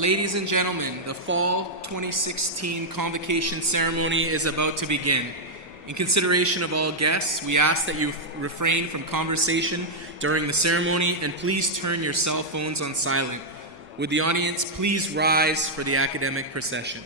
Ladies and gentlemen, the Fall 2016 Convocation ceremony is about to begin. In consideration of all guests, we ask that you refrain from conversation during the ceremony and please turn your cell phones on silent. Would the audience please rise for the academic procession?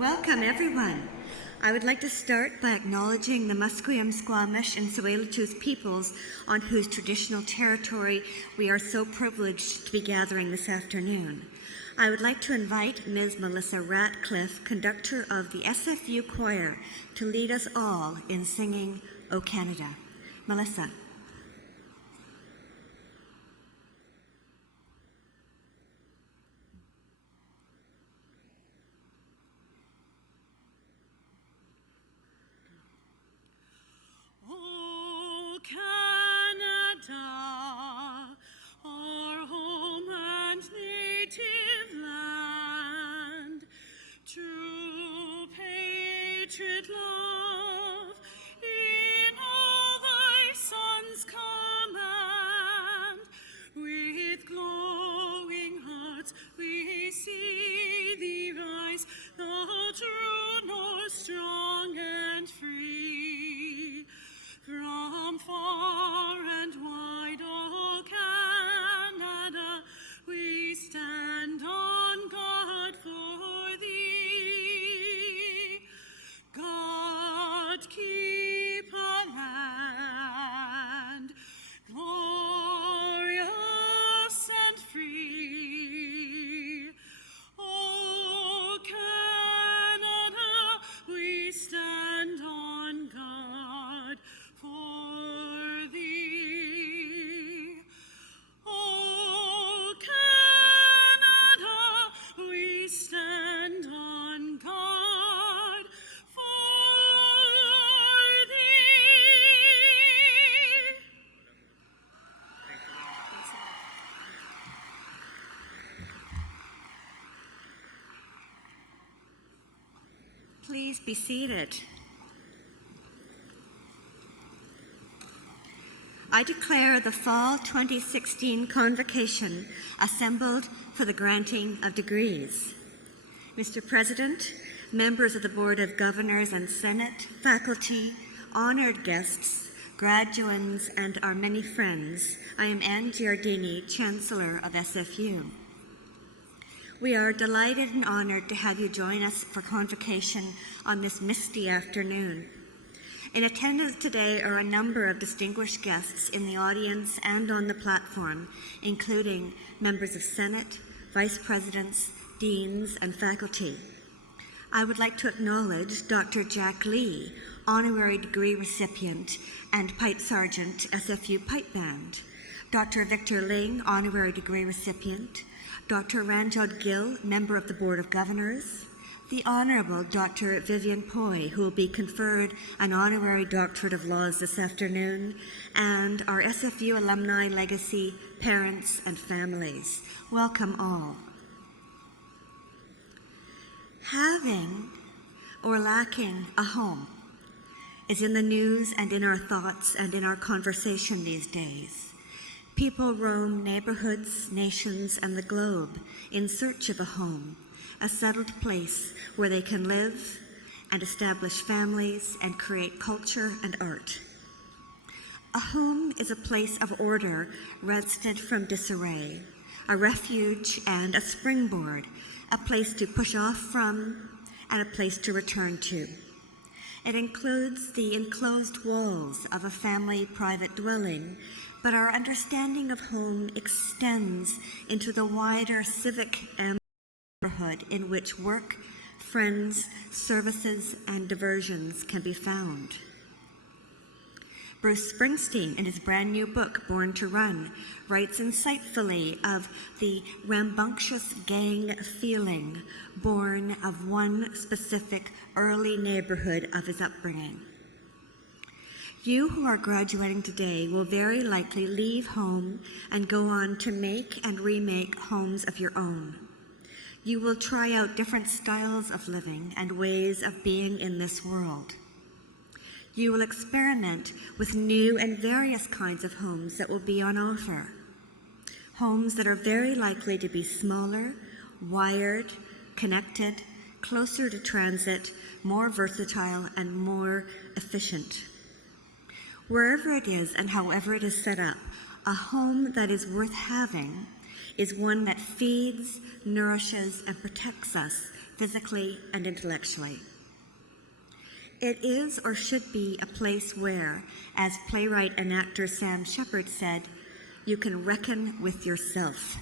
Welcome, everyone. I would like to start by acknowledging the Musqueam, Squamish, and Tsawwalis peoples on whose traditional territory we are so privileged to be gathering this afternoon. I would like to invite Ms. Melissa Ratcliffe, conductor of the SFU choir, to lead us all in singing O Canada. Melissa. Our home and native land, true patriot love, in all thy sons' command, with glowing hearts we see thee rise, the true north, strong and free, from far and wide, O Canada, we stand on guard for thee. God keep our land glorious and free. O Canada, we stand on guard for thee. O Canada, we stand on guard for thee. Please be seated. I declare the Fall 2016 Convocation assembled for the granting of degrees. Mr. President, members of the Board of Governors and Senate, faculty, honored guests, graduands, and our many friends, I am Anne Giardini, Chancellor of SFU. We are delighted and honored to have you join us for Convocation on this misty afternoon. In attendance today are a number of distinguished guests in the audience and on the platform, including members of Senate, vice presidents, deans, and faculty. I would like to acknowledge Dr. Jack Lee, honorary degree recipient and Pipe Sergeant, SFU Pipe Band, Dr. Victor Ling, honorary degree recipient, Dr. Ranjot Gill, member of the Board of Governors, the Honorable Dr. Vivian Poi, who will be conferred an honorary doctorate of laws this afternoon, and our SFU alumni legacy, parents, and families. Welcome all. Having or lacking a home is in the news and in our thoughts and in our conversation these days. People roam neighborhoods, nations, and the globe in search of a home, a settled place where they can live and establish families and create culture and art. A home is a place of order wrested from disarray, a refuge and a springboard, a place to push off from and a place to return to. It includes the enclosed walls of a family private dwelling, but our understanding of home extends into the wider civic neighborhood in which work, friends, services, and diversions can be found. Bruce Springsteen, in his brand new book, Born to Run, writes insightfully of the rambunctious gang feeling born of one specific early neighborhood of his upbringing. You who are graduating today will very likely leave home and go on to make and remake homes of your own. You will try out different styles of living and ways of being in this world. You will experiment with new and various kinds of homes that will be on offer. Homes that are very likely to be smaller, wired, connected, closer to transit, more versatile, and more efficient. Wherever it is and however it is set up, a home that is worth having is one that feeds, nourishes, and protects us physically and intellectually. It is or should be a place where, as playwright and actor Sam Shepard said, you can reckon with yourself.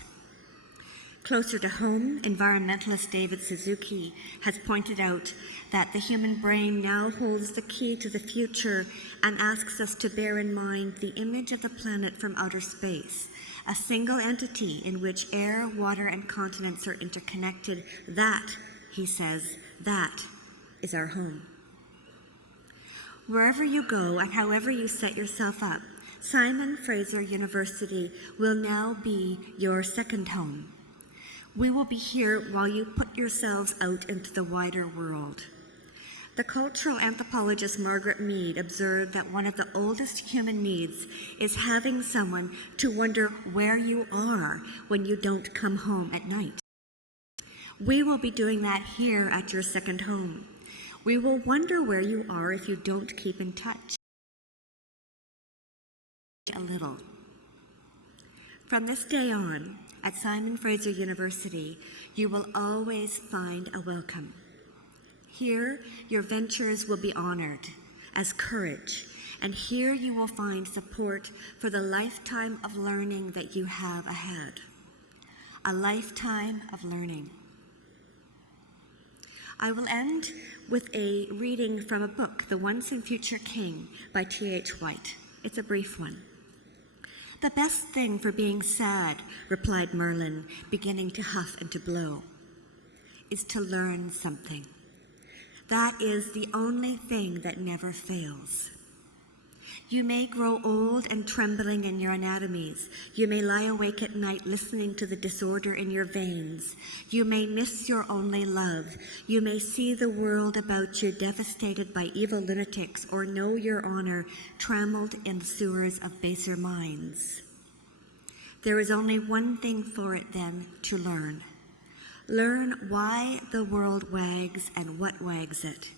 Closer to home, environmentalist David Suzuki has pointed out that the human brain now holds the key to the future and asks us to bear in mind the image of the planet from outer space, a single entity in which air, water, and continents are interconnected. That, he says, that is our home. Wherever you go and however you set yourself up, Simon Fraser University will now be your second home. We will be here while you put yourselves out into the wider world. The cultural anthropologist Margaret Mead observed that one of the oldest human needs is having someone to wonder where you are when you don't come home at night. We will be doing that here at your second home. We will wonder where you are if you don't keep in touch a little. From this day on, at Simon Fraser University, you will always find a welcome. Here, your ventures will be honored as courage, and here you will find support for the lifetime of learning that you have ahead. A lifetime of learning. I will end with a reading from a book, The Once and Future King by T.H. White. It's a brief one. "The best thing for being sad," replied Merlin, beginning to huff and to blow, "is to learn something. That is the only thing that never fails. You may grow old and trembling in your anatomies. You may lie awake at night listening to the disorder in your veins. You may miss your only love. You may see the world about you devastated by evil lunatics, or know your honor trammeled in the sewers of baser minds. There is only one thing for it then, to learn. Learn why the world wags and what wags it.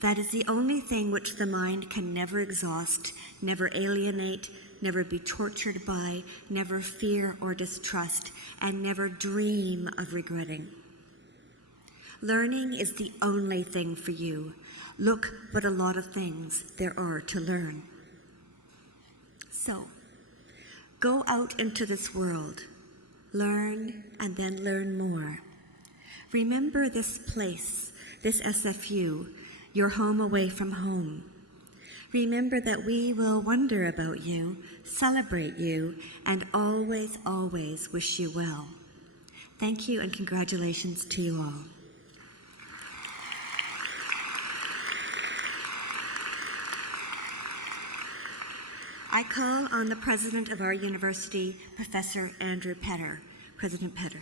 That is the only thing which the mind can never exhaust, never alienate, never be tortured by, never fear or distrust, and never dream of regretting. Learning is the only thing for you. Look what a lot of things there are to learn. So, go out into this world, learn and then learn more. Remember this place, this SFU, your home away from home. Remember that we will wonder about you, celebrate you, and always, always wish you well. Thank you and congratulations to you all. I call on the president of our university, Professor Andrew Petter. President Petter.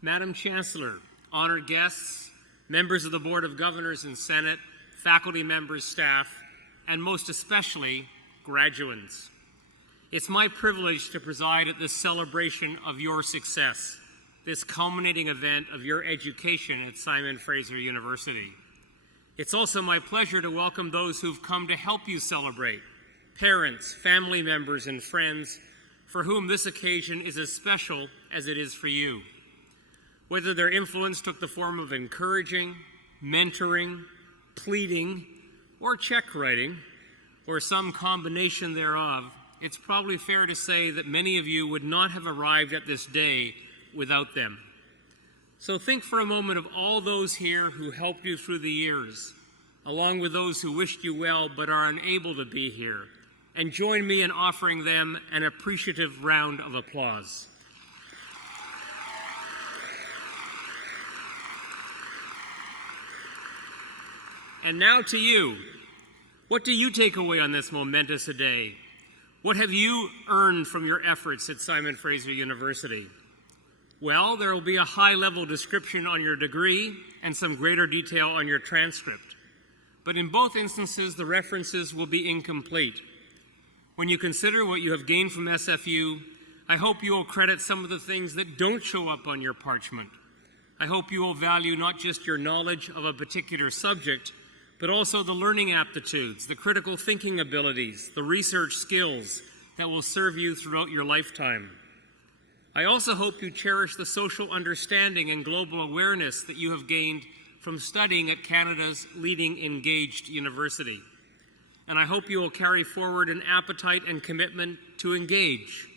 Madam Chancellor, honored guests, members of the Board of Governors and Senate, faculty members, staff, and most especially, graduands. It's my privilege to preside at this celebration of your success, this culminating event of your education at Simon Fraser University. It's also my pleasure to welcome those who've come to help you celebrate, parents, family members, and friends for whom this occasion is as special as it is for you. Whether their influence took the form of encouraging, mentoring, pleading, or check writing, or some combination thereof, it's probably fair to say that many of you would not have arrived at this day without them. So think for a moment of all those here who helped you through the years, along with those who wished you well but are unable to be here, and join me in offering them an appreciative round of applause. And now to you. What do you take away on this momentous day? What have you earned from your efforts at Simon Fraser University? Well, there will be a high-level description on your degree and some greater detail on your transcript. But in both instances, the references will be incomplete. When you consider what you have gained from SFU, I hope you will credit some of the things that don't show up on your parchment. I hope you will value not just your knowledge of a particular subject, but also the learning aptitudes, the critical thinking abilities, the research skills that will serve you throughout your lifetime. I also hope you cherish the social understanding and global awareness that you have gained from studying at Canada's leading engaged university. And I hope you will carry forward an appetite and commitment to engage.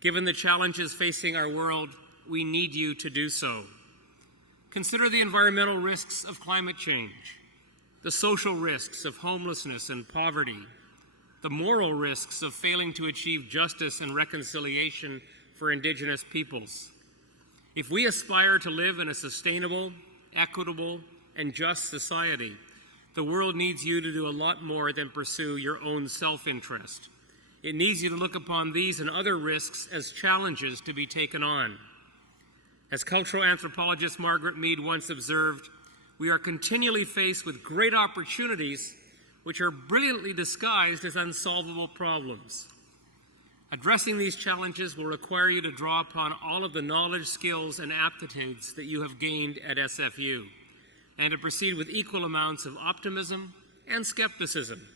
Given the challenges facing our world, we need you to do so. Consider the environmental risks of climate change, the social risks of homelessness and poverty, the moral risks of failing to achieve justice and reconciliation for Indigenous peoples. If we aspire to live in a sustainable, equitable, and just society, the world needs you to do a lot more than pursue your own self-interest. It needs you to look upon these and other risks as challenges to be taken on. As cultural anthropologist Margaret Mead once observed, we are continually faced with great opportunities which are brilliantly disguised as unsolvable problems. Addressing these challenges will require you to draw upon all of the knowledge, skills, and aptitudes that you have gained at SFU, and to proceed with equal amounts of optimism and skepticism.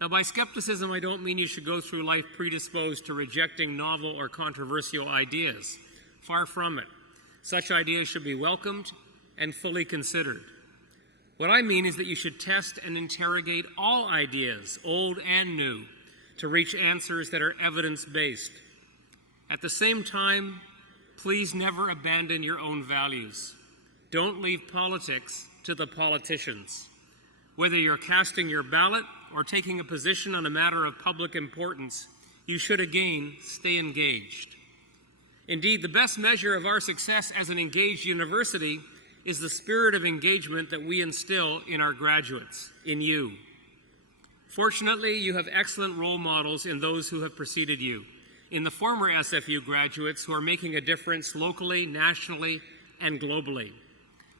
Now, by skepticism, I don't mean you should go through life predisposed to rejecting novel or controversial ideas. Far from it. Such ideas should be welcomed and fully considered. What I mean is that you should test and interrogate all ideas, old and new, to reach answers that are evidence-based. At the same time, please never abandon your own values. Don't leave politics to the politicians. Whether you're casting your ballot or taking a position on a matter of public importance, you should again stay engaged. Indeed, the best measure of our success as an engaged university is the spirit of engagement that we instill in our graduates, in you. Fortunately, you have excellent role models in those who have preceded you, in the former SFU graduates who are making a difference locally, nationally, and globally.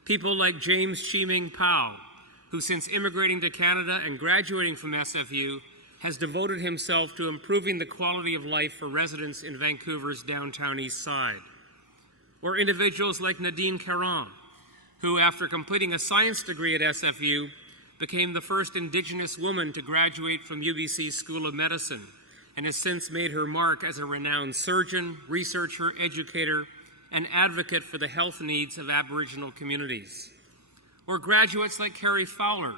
People like James Chiming Pao, who since immigrating to Canada and graduating from SFU, has devoted himself to improving the quality of life for residents in Vancouver's downtown east side. Or individuals like Nadine Caron, who after completing a science degree at SFU, became the first Indigenous woman to graduate from UBC's School of Medicine and has since made her mark as a renowned surgeon, researcher, educator, and advocate for the health needs of Aboriginal communities. Or graduates like Carrie Fowler,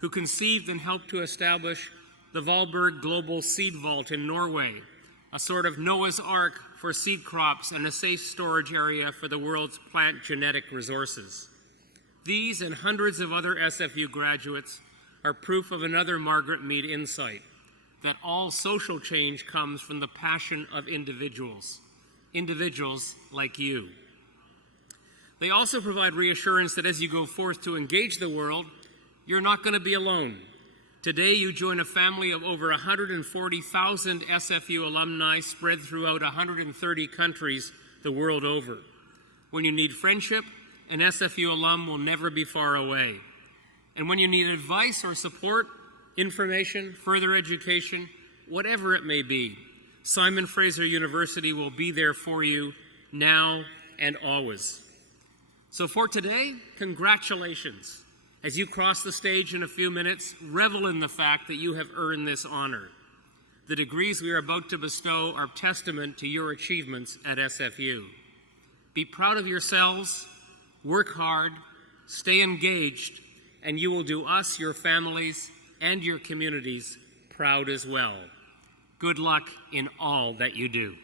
who conceived and helped to establish the Valberg Global Seed Vault in Norway, a sort of Noah's Ark for seed crops and a safe storage area for the world's plant genetic resources. These and hundreds of other SFU graduates are proof of another Margaret Mead insight, that all social change comes from the passion of individuals like you. They also provide reassurance that as you go forth to engage the world, you're not going to be alone. Today, you join a family of over 140,000 SFU alumni spread throughout 130 countries the world over. When you need friendship, an SFU alum will never be far away. And when you need advice or support, information, further education, whatever it may be, Simon Fraser University will be there for you now and always. So for today, congratulations. As you cross the stage in a few minutes, revel in the fact that you have earned this honor. The degrees we are about to bestow are testament to your achievements at SFU. Be proud of yourselves, work hard, stay engaged, and you will do us, your families, and your communities proud as well. Good luck in all that you do.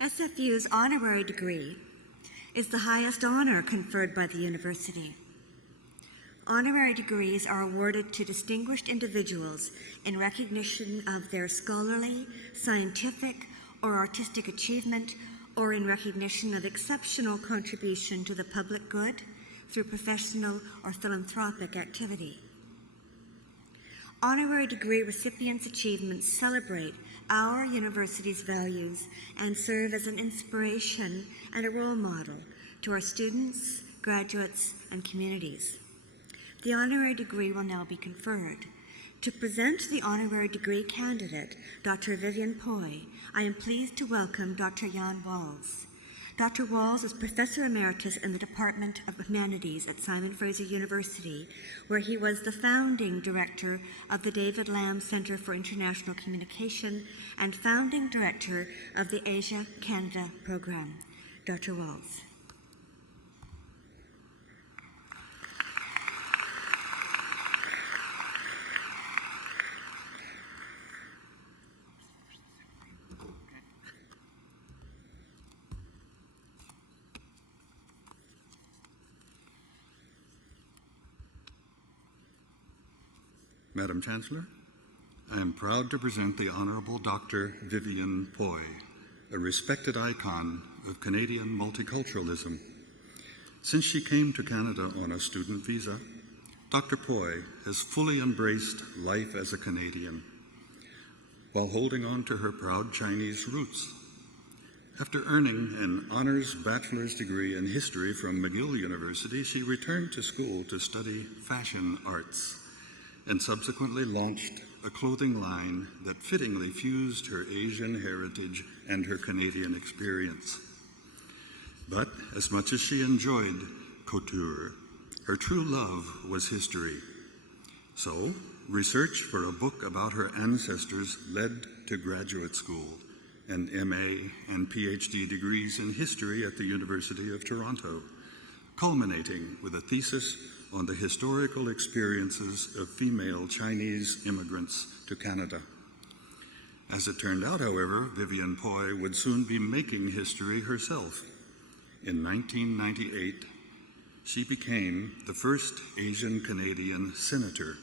SFU's honorary degree is the highest honor conferred by the university. Honorary degrees are awarded to distinguished individuals in recognition of their scholarly, scientific, or artistic achievement, or in recognition of exceptional contribution to the public good through professional or philanthropic activity. Honorary degree recipients' achievements celebrate our university's values and serve as an inspiration and a role model to our students, graduates, and communities. The honorary degree will now be conferred. To present the honorary degree candidate, Dr. Vivian Poi, I am pleased to welcome Dr. Jan Walls. Dr. Walls is Professor Emeritus in the Department of Humanities at Simon Fraser University, where he was the founding director of the David Lamb Center for International Communication and founding director of the Asia-Canada program. Dr. Walls. Madam Chancellor, I am proud to present the Honorable Dr. Vivian Poy, a respected icon of Canadian multiculturalism. Since she came to Canada on a student visa, Dr. Poy has fully embraced life as a Canadian while holding on to her proud Chinese roots. After earning an honors bachelor's degree in history from McGill University, she returned to school to study fashion arts and subsequently launched a clothing line that fittingly fused her Asian heritage and her Canadian experience. But as much as she enjoyed couture, her true love was history. So, research for a book about her ancestors led to graduate school and MA and PhD degrees in history at the University of Toronto, culminating with a thesis on the historical experiences of female Chinese immigrants to Canada. As it turned out, however, Vivian Poy would soon be making history herself. In 1998, she became the first Asian Canadian senator.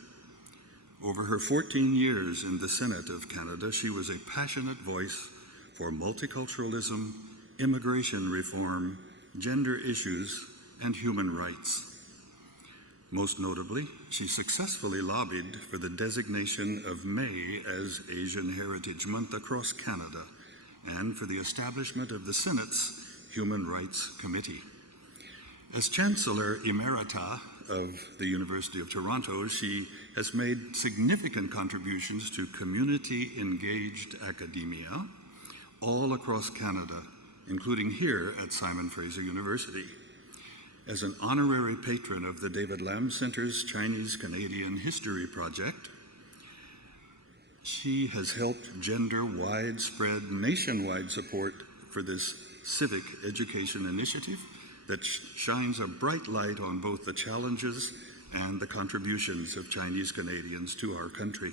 Over her 14 years in the Senate of Canada, she was a passionate voice for multiculturalism, immigration reform, gender issues, and human rights. Most notably, she successfully lobbied for the designation of May as Asian Heritage Month across Canada and for the establishment of the Senate's Human Rights Committee. As Chancellor Emerita of the University of Toronto, she has made significant contributions to community-engaged academia all across Canada, including here at Simon Fraser University. As an honorary patron of the David Lamb Center's Chinese Canadian History Project, she has helped gender widespread nationwide support for this civic education initiative that shines a bright light on both the challenges and the contributions of Chinese Canadians to our country.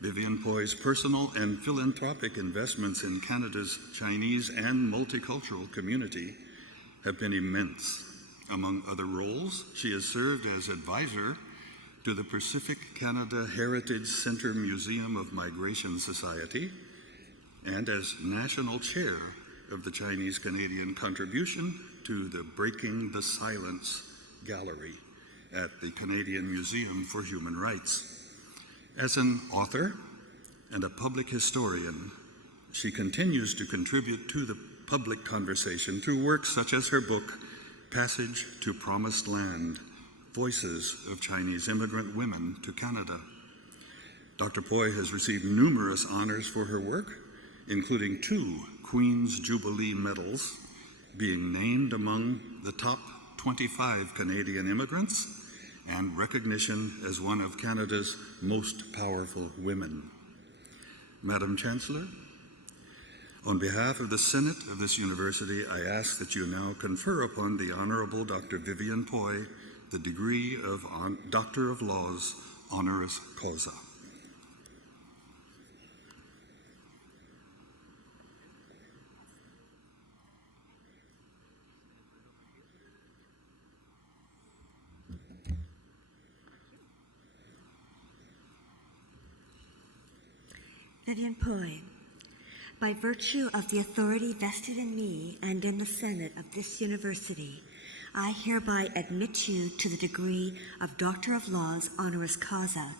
Vivian Poy's personal and philanthropic investments in Canada's Chinese and multicultural community have been immense. Among other roles, she has served as advisor to the Pacific Canada Heritage Centre Museum of Migration Society and as national chair of the Chinese Canadian contribution to the Breaking the Silence Gallery at the Canadian Museum for Human Rights. As an author and a public historian, she continues to contribute to the public conversation through works such as her book, Passage to Promised Land, Voices of Chinese Immigrant Women to Canada. Dr. Poy has received numerous honors for her work, including 2 Queen's Jubilee Medals, being named among the top 25 Canadian immigrants, and recognition as one of Canada's most powerful women. Madam Chancellor, on behalf of the Senate of this university, I ask that you now confer upon the Honorable Dr. Vivian Poy the degree of Doctor of Laws, honoris causa. Vivian Poy, by virtue of the authority vested in me and in the Senate of this university, I hereby admit you to the degree of Doctor of Laws, honoris causa.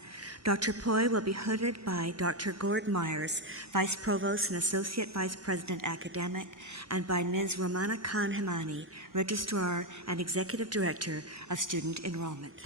Dr. Poy will be hooded by Dr. Gord Myers, Vice Provost and Associate Vice President Academic, and by Ms. Romana Khan-Hemani, Registrar and Executive Director of Student Enrollment.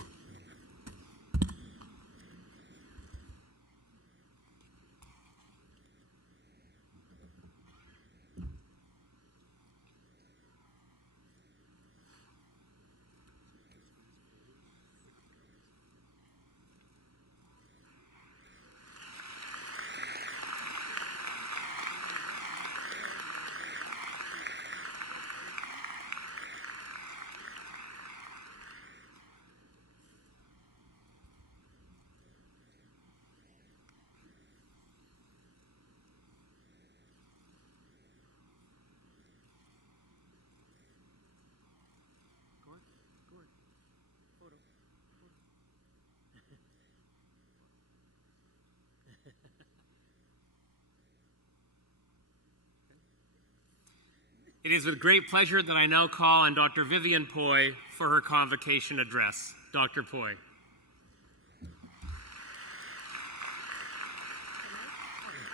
It is with great pleasure that I now call on Dr. Vivian Poi for her convocation address. Dr. Poi.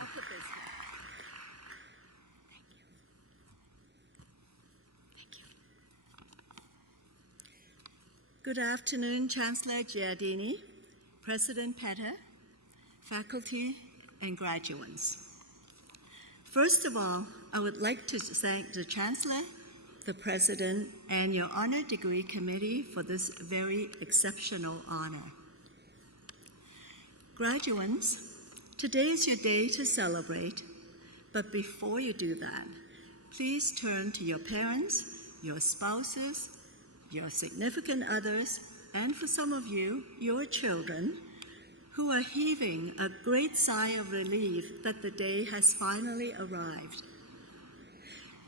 I'll put this here. Thank you. Good afternoon, Chancellor Giardini, President Petter, faculty, and graduates. First of all, I would like to thank the Chancellor, the President, and your Honor Degree Committee for this very exceptional honor. Graduates, today is your day to celebrate, but before you do that, please turn to your parents, your spouses, your significant others, and for some of you, your children, who are heaving a great sigh of relief that the day has finally arrived.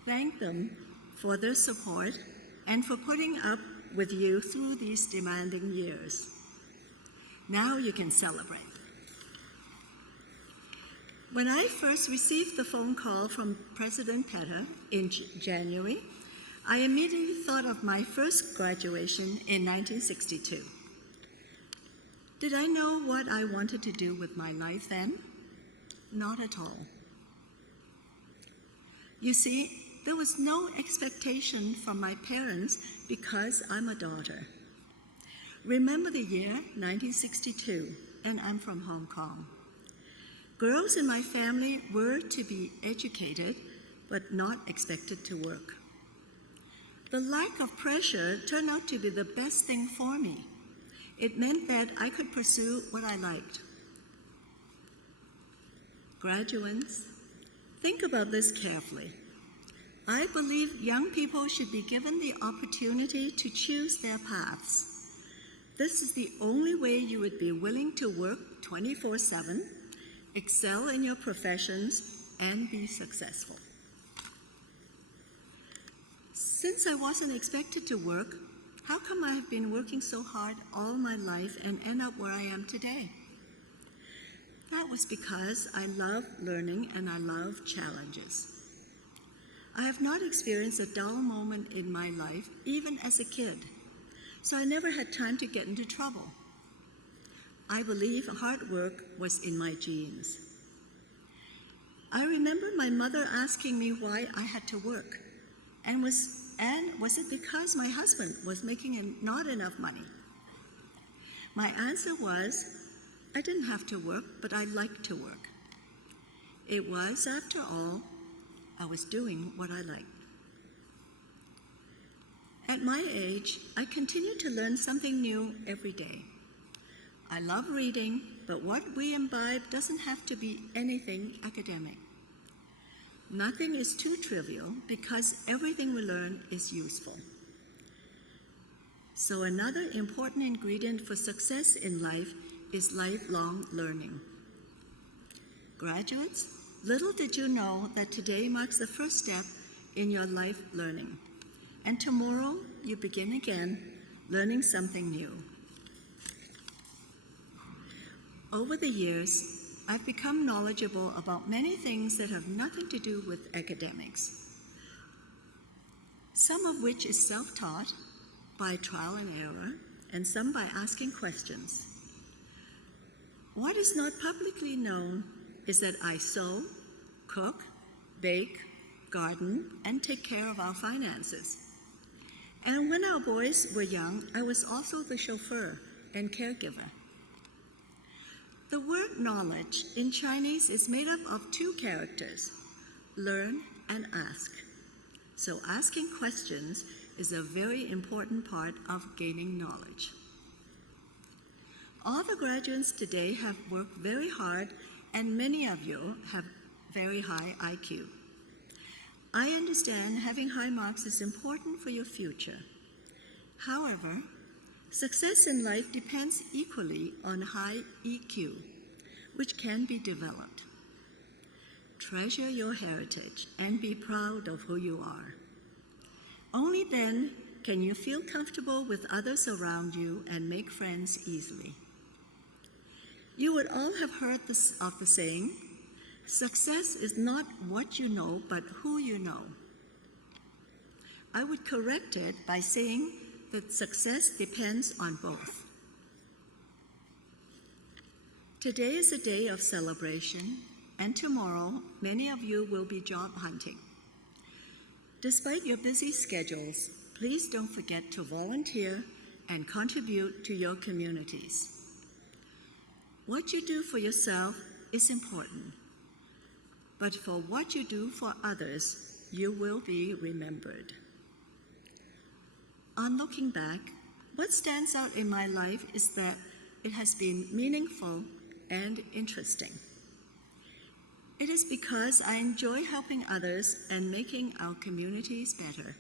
Thank them for their support and for putting up with you through these demanding years. Now you can celebrate. When I first received the phone call from President Petter in January, I immediately thought of my first graduation in 1962. Did I know what I wanted to do with my life then? Not at all. You see, there was no expectation from my parents because I'm a daughter. Remember the year 1962, and I'm from Hong Kong. Girls in my family were to be educated, but not expected to work. The lack of pressure turned out to be the best thing for me. It meant that I could pursue what I liked. Graduates, think about this carefully. I believe young people should be given the opportunity to choose their paths. This is the only way you would be willing to work 24/7, excel in your professions, and be successful. Since I wasn't expected to work, how come I have been working so hard all my life and end up where I am today? That was because I love learning and I love challenges. I have not experienced a dull moment in my life, even as a kid, so I never had time to get into trouble. I believe hard work was in my genes. I remember my mother asking me why I had to work, and was it because my husband was making not enough money? My answer was, I didn't have to work, but I liked to work. It was, after all, I was doing what I liked. At my age, I continue to learn something new every day. I love reading, but what we imbibe doesn't have to be anything academic. Nothing is too trivial because everything we learn is useful. So another important ingredient for success in life is lifelong learning. Graduates, little did you know that today marks the first step in your life learning. And tomorrow you begin again, learning something new. Over the years, I've become knowledgeable about many things that have nothing to do with academics, some of which is self-taught by trial and error, and some by asking questions. What is not publicly known is that I sew, cook, bake, garden, and take care of our finances. And when our boys were young, I was also the chauffeur and caregiver. The word knowledge in Chinese is made up of two characters, learn and ask. So asking questions is a very important part of gaining knowledge. All the graduates today have worked very hard, and many of you have very high IQ. I understand having high marks is important for your future. However, success in life depends equally on high EQ, which can be developed. Treasure your heritage and be proud of who you are. Only then can you feel comfortable with others around you and make friends easily. You would all have heard of the saying, success is not what you know, but who you know. I would correct it by saying that success depends on both. Today is a day of celebration, and tomorrow many of you will be job hunting. Despite your busy schedules, please don't forget to volunteer and contribute to your communities. What you do for yourself is important, but for what you do for others, you will be remembered. On looking back, what stands out in my life is that it has been meaningful and interesting. It is because I enjoy helping others and making our communities better.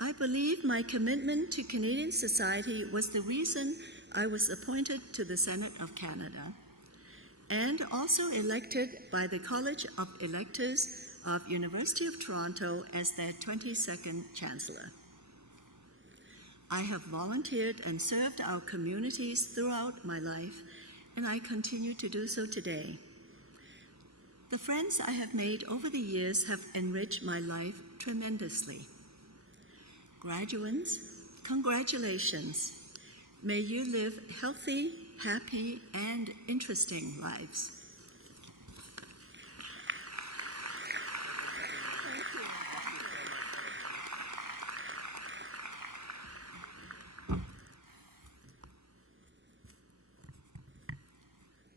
I believe my commitment to Canadian society was the reason I was appointed to the Senate of Canada and also elected by the College of Electors of University of Toronto as their 22nd Chancellor. I have volunteered and served our communities throughout my life, and I continue to do so today. The friends I have made over the years have enriched my life tremendously. Graduates, congratulations. May you live healthy, happy, and interesting lives.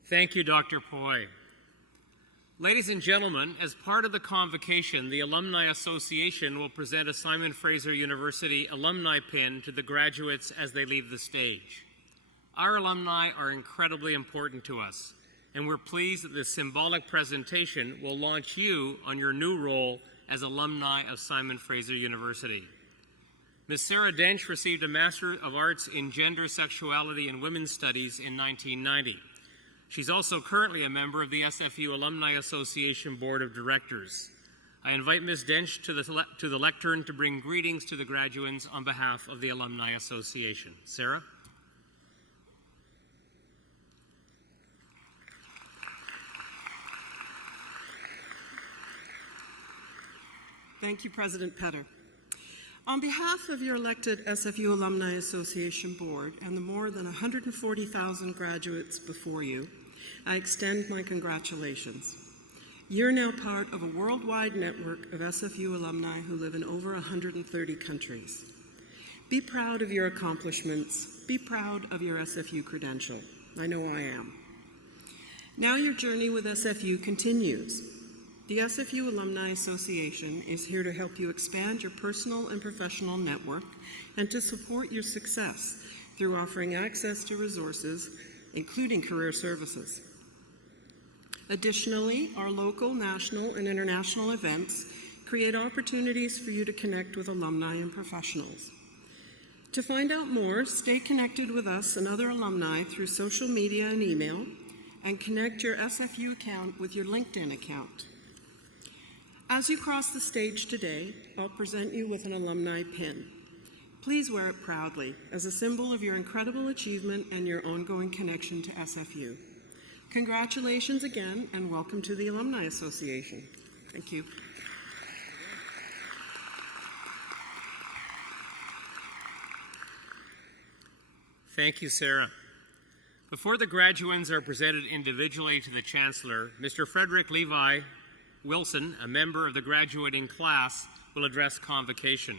Thank you, Dr. Poi. Ladies and gentlemen, as part of the convocation, the Alumni Association will present a Simon Fraser University alumni pin to the graduates as they leave the stage. Our alumni are incredibly important to us, and we're pleased that this symbolic presentation will launch you on your new role as alumni of Simon Fraser University. Ms. Sarah Dench received a Master of Arts in Gender, Sexuality, and Women's Studies in 1990. She's also currently a member of the SFU Alumni Association Board of Directors. I invite Ms. Dench to the lectern to bring greetings to the graduates on behalf of the Alumni Association. Sarah? Thank you, President Petter. On behalf of your elected SFU Alumni Association Board and the more than 140,000 graduates before you, I extend my congratulations. You're now part of a worldwide network of SFU alumni who live in over 130 countries. Be proud of your accomplishments. Be proud of your SFU credential. I know I am. Now your journey with SFU continues. The SFU Alumni Association is here to help you expand your personal and professional network and to support your success through offering access to resources, including career services. Additionally, our local, national, and international events create opportunities for you to connect with alumni and professionals. To find out more, stay connected with us and other alumni through social media and email, and connect your SFU account with your LinkedIn account. As you cross the stage today, I'll present you with an alumni pin. Please wear it proudly as a symbol of your incredible achievement and your ongoing connection to SFU. Congratulations again, and welcome to the Alumni Association. Thank you. Thank you, Sarah. Before the graduands are presented individually to the Chancellor, Mr. Frederick Levi Wilson, a member of the graduating class, will address convocation.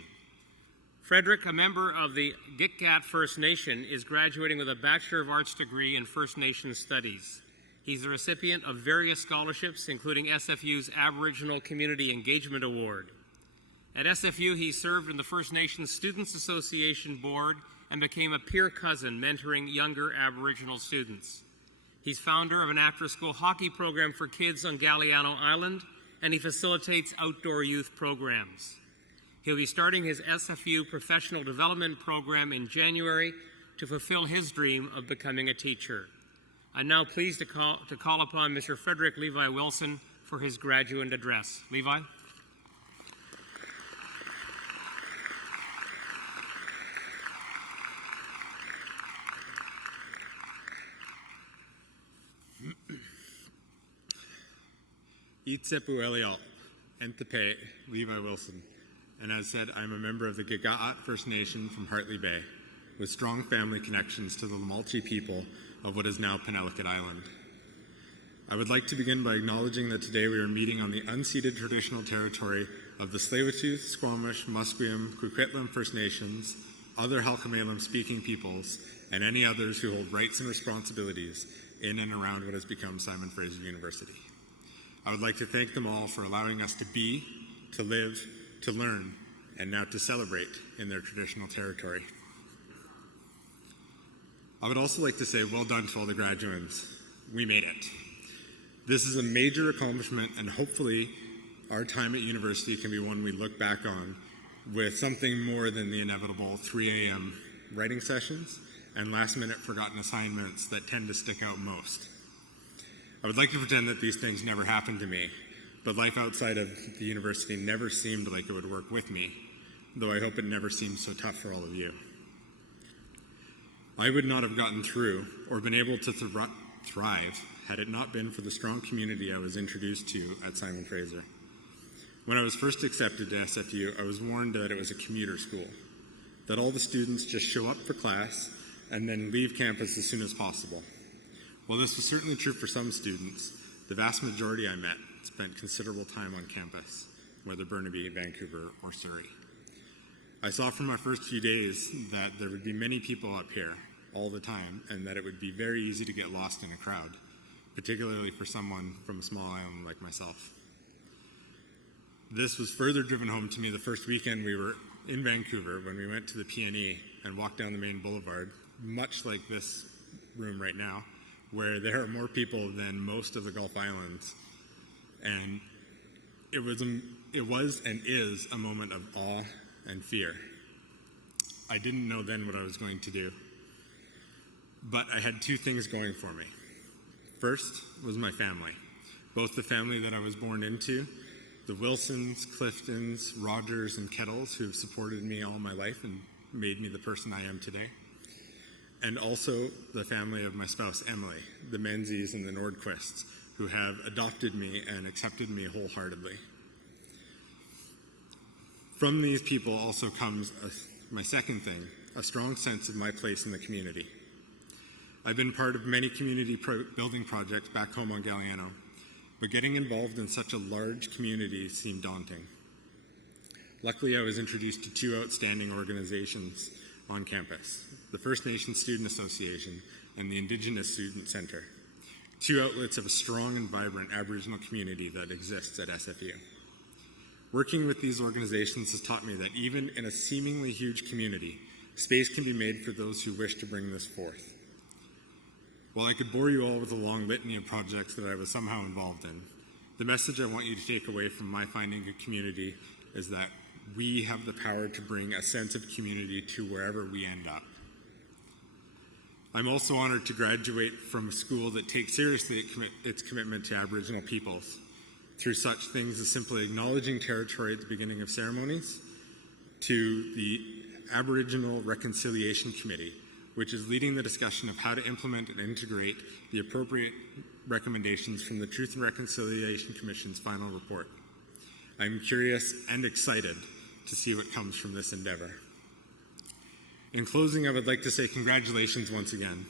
Frederick, a member of the Gitgat First Nation, is graduating with a Bachelor of Arts degree in First Nation Studies. He's the recipient of various scholarships, including SFU's Aboriginal Community Engagement Award. At SFU, he served in the First Nations Students Association Board and became a peer cousin mentoring younger Aboriginal students. He's founder of an after-school hockey program for kids on Galliano Island, and he facilitates outdoor youth programs. He'll be starting his SFU professional development program in January to fulfill his dream of becoming a teacher. I'm now pleased to call upon Mr. Frederick Levi Wilson for his graduate address. Levi? Itsepu Elial, Entepe, Levi Wilson, and as said, I'm a member of the Gagaat First Nation from Hartley Bay, with strong family connections to the Lamalchi people of what is now Penelakut Island. I would like to begin by acknowledging that today we are meeting on the unceded traditional territory of the Tsleil-Waututh, Squamish, Musqueam, Coquitlam First Nations, other Halkomelem speaking peoples, and any others who hold rights and responsibilities in and around what has become Simon Fraser University. I would like to thank them all for allowing us to be, to live, to learn, and now to celebrate in their traditional territory. I would also like to say well done to all the graduates. We made it. This is a major accomplishment, and hopefully our time at university can be one we look back on with something more than the inevitable 3 a.m. writing sessions and last-minute forgotten assignments that tend to stick out most. I would like to pretend that these things never happened to me, but life outside of the university never seemed like it would work with me, though I hope it never seems so tough for all of you. I would not have gotten through or been able to thrive had it not been for the strong community I was introduced to at Simon Fraser. When I was first accepted to SFU, I was warned that it was a commuter school, that all the students just show up for class and then leave campus as soon as possible. While this was certainly true for some students, the vast majority I met spent considerable time on campus, whether Burnaby, Vancouver, or Surrey. I saw from my first few days that there would be many people up here all the time, and that it would be very easy to get lost in a crowd, particularly for someone from a small island like myself. This was further driven home to me the first weekend we were in Vancouver when we went to the PNE and walked down the main boulevard, much like this room right now, where there are more people than most of the Gulf Islands. And it was and is a moment of awe and fear. I didn't know then what I was going to do, but I had two things going for me. First was my family, both the family that I was born into, the Wilsons, Cliftons, Rogers, and Kettles, who have supported me all my life and made me the person I am today, and also the family of my spouse, Emily, the Menzies and the Nordquists, who have adopted me and accepted me wholeheartedly. From these people also comes my second thing, a strong sense of my place in the community. I've been part of many community building projects back home on Galliano, but getting involved in such a large community seemed daunting. Luckily, I was introduced to two outstanding organizations on campus, the First Nations Student Association and the Indigenous Student Center, two outlets of a strong and vibrant Aboriginal community that exists at SFU. Working with these organizations has taught me that even in a seemingly huge community, space can be made for those who wish to bring this forth. While I could bore you all with a long litany of projects that I was somehow involved in, the message I want you to take away from my finding a community is that we have the power to bring a sense of community to wherever we end up. I'm also honored to graduate from a school that takes seriously its commitment to Aboriginal peoples through such things as simply acknowledging territory at the beginning of ceremonies, to the Aboriginal Reconciliation Committee, which is leading the discussion of how to implement and integrate the appropriate recommendations from the Truth and Reconciliation Commission's final report. I'm curious and excited to see what comes from this endeavor. In closing, I would like to say congratulations once again,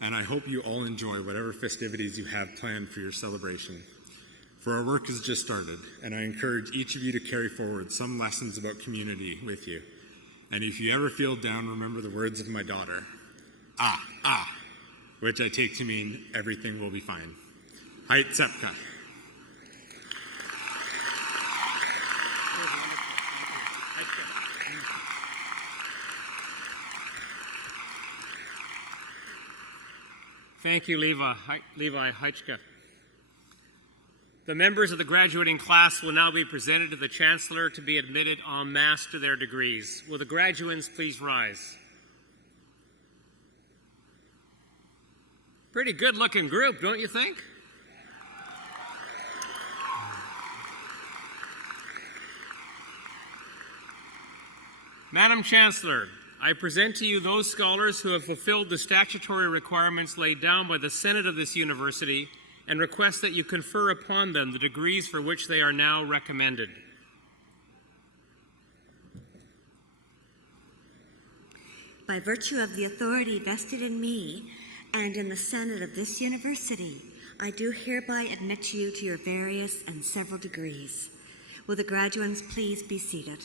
and I hope you all enjoy whatever festivities you have planned for your celebration. For our work has just started, and I encourage each of you to carry forward some lessons about community with you. And if you ever feel down, remember the words of my daughter, which I take to mean everything will be fine. Hait Sepka. Thank you, Levi Heichka. The members of the graduating class will now be presented to the Chancellor to be admitted en masse to their degrees. Will the graduands please rise? Pretty good-looking group, don't you think? Madam Chancellor, I present to you those scholars who have fulfilled the statutory requirements laid down by the Senate of this university and request that you confer upon them the degrees for which they are now recommended. By virtue of the authority vested in me and in the Senate of this university, I do hereby admit you to your various and several degrees. Will the graduands please be seated?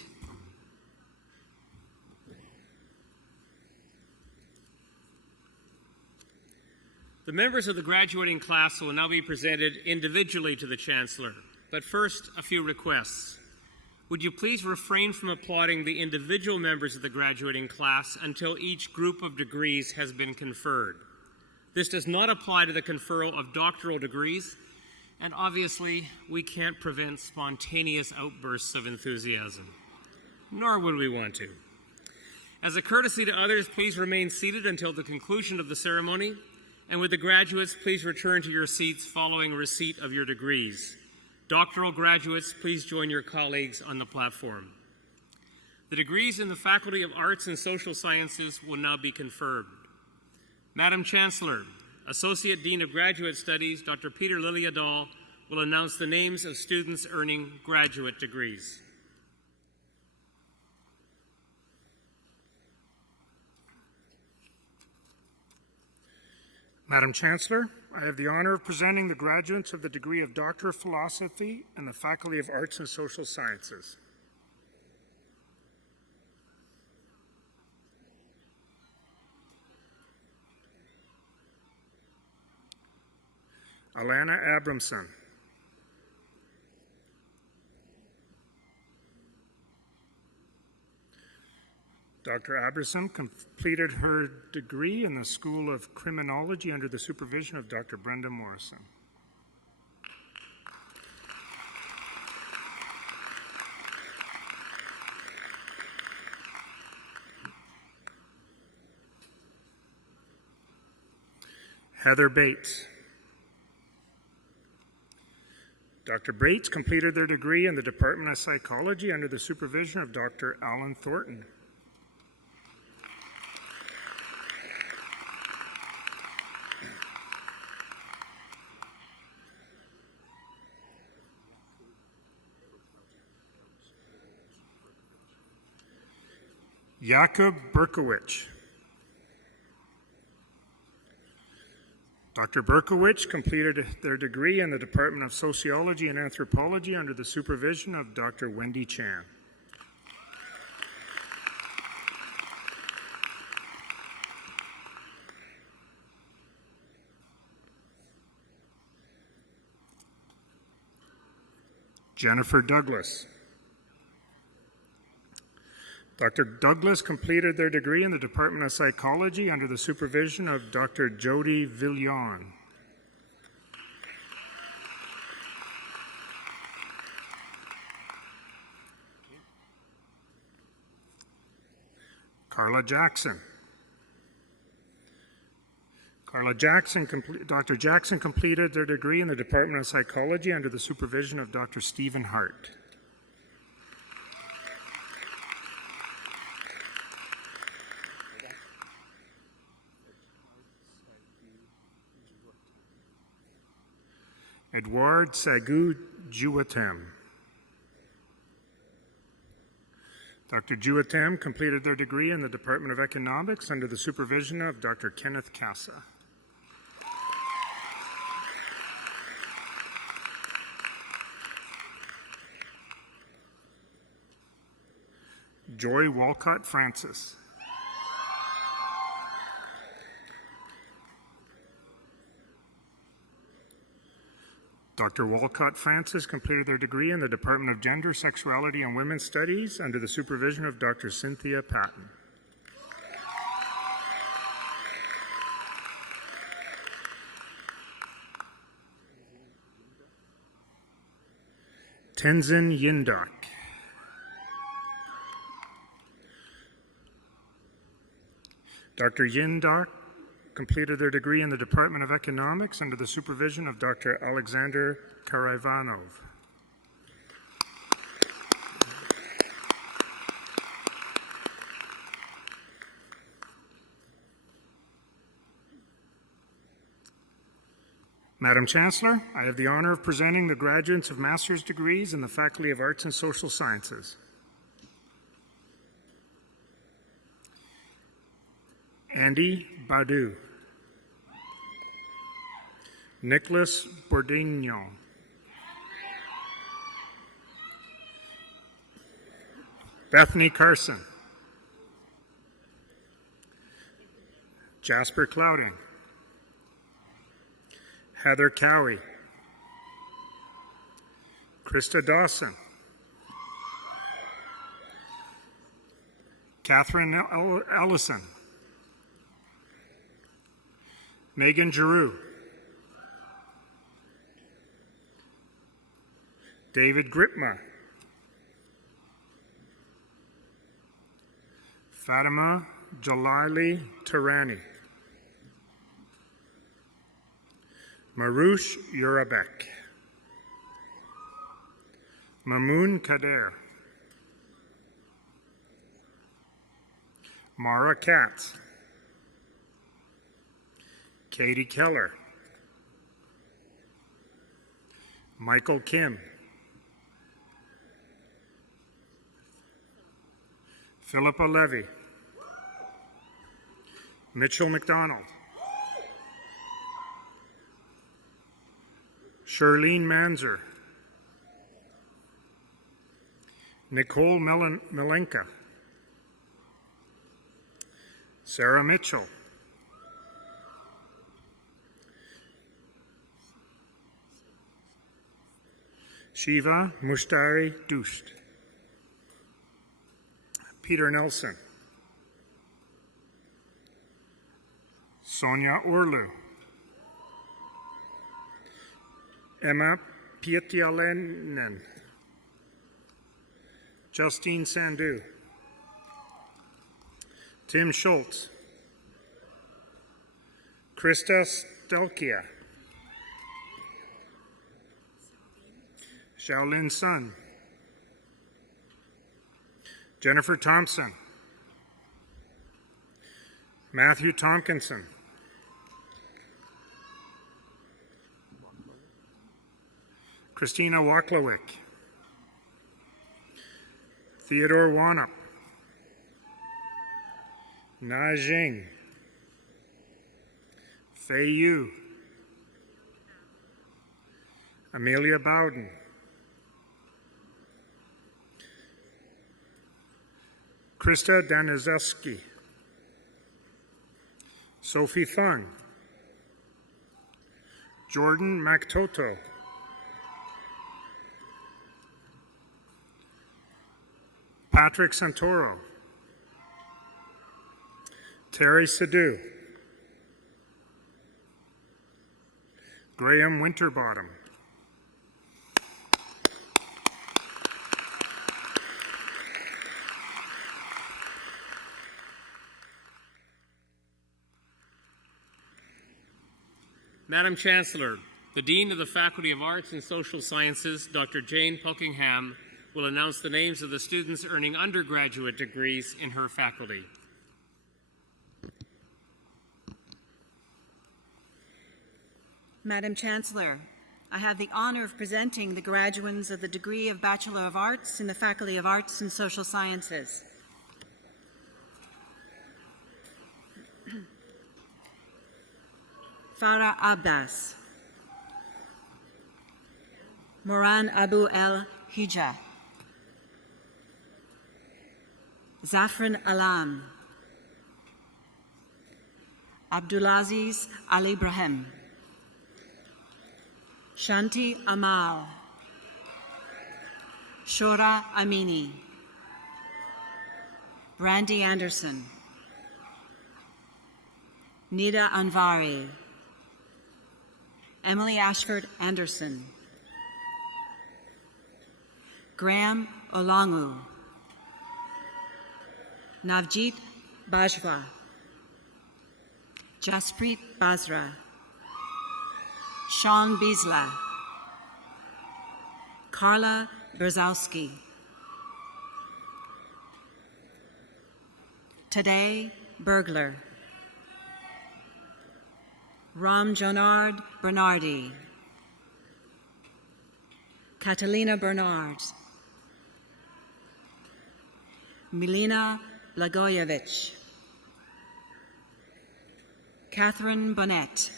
The members of the graduating class will now be presented individually to the Chancellor. But first, a few requests. Would you please refrain from applauding the individual members of the graduating class until each group of degrees has been conferred? This does not apply to the conferral of doctoral degrees, and obviously, we can't prevent spontaneous outbursts of enthusiasm, nor would we want to. As a courtesy to others, please remain seated until the conclusion of the ceremony, and with the graduates, please return to your seats following receipt of your degrees. Doctoral graduates, please join your colleagues on the platform. The degrees in the Faculty of Arts and Social Sciences will now be conferred. Madam Chancellor, Associate Dean of Graduate Studies, Dr. Peter Liliadol, will announce the names of students earning graduate degrees. Madam Chancellor, I have the honor of presenting the graduates of the degree of Doctor of Philosophy in the Faculty of Arts and Social Sciences. Alana Abramson. Dr. Abramson completed her degree in the School of Criminology under the supervision of Dr. Brenda Morrison. Heather Bates. Dr. Bates completed their degree in the Department of Psychology under the supervision of Dr. Alan Thornton. Jakob Berkowitz. Dr. Berkowitz completed their degree in the Department of Sociology and Anthropology under the supervision of Dr. Wendy Chan. Jennifer Douglas. Dr. Douglas completed their degree in the Department of Psychology under the supervision of Dr. Jody Villon. Carla Jackson. Dr. Jackson completed their degree in the Department of Psychology under the supervision of Dr. Stephen Hart. Edouard Sagou Juatem. Dr. Juatem completed their degree in the Department of Economics under the supervision of Dr. Kenneth Casa. Joy Walcott Francis. Dr. Walcott Francis completed their degree in the Department of Gender, Sexuality, and Women's Studies under the supervision of Dr. Cynthia Patton. Tenzin Yindak. Dr. Yindak completed their degree in the Department of Economics under the supervision of Dr. Alexander Karaivanov. Madam Chancellor, I have the honor of presenting the graduates of master's degrees in the Faculty of Arts and Social Sciences. Andy Badu, Nicholas Bordino, Bethany Carson, Jasper Clouding, Heather Cowie, Krista Dawson, Catherine Ellison, Megan Giroux, David Gritma, Fatima Jalali Tarani, Marouche Urabek, Mamoun Kader, Mara Katz, Katie Keller, Michael Kim, Philippa Levy, Mitchell McDonald, Charlene Manzer, Nicole Milenka, Sarah Mitchell, Shiva Mushtari Dusht, Peter Nelson, Sonia Orlu, Emma Pietialainen, Justine Sandu, Tim Schultz, Krista Stelkia, Shaolin Sun, Jennifer Thompson, Matthew Tompkinson, Christina Waklawick, Theodore Wanup, Na Jing, Fei Yu, Amelia Bowden, Krista Danizelski, Sophie Fung, Jordan Mactoto, Patrick Santoro, Terry Sadu, Graham Winterbottom, Madam Chancellor, the Dean of the Faculty of Arts and Social Sciences, Dr. Jane Puckingham, will announce the names of the students earning undergraduate degrees in her faculty. Madam Chancellor, I have the honor of presenting the graduates of the degree of Bachelor of Arts in the Faculty of Arts and Social Sciences. Farah Abbas, Moran Abu El Hija, Zafran Alam, Abdulaziz Al Ibrahim, Shanti Amal, Shora Amini, Brandy Anderson, Nida Anvari, Emily Ashford Anderson, Graham Olangu, Navjeet Bajwa, Jaspreet Basra, Sean Biesla, Carla Berzowski. Today, Burglar, Ram Jonard Bernardi, Catalina Bernard, Milena Blagojevich, Catherine Bonnet,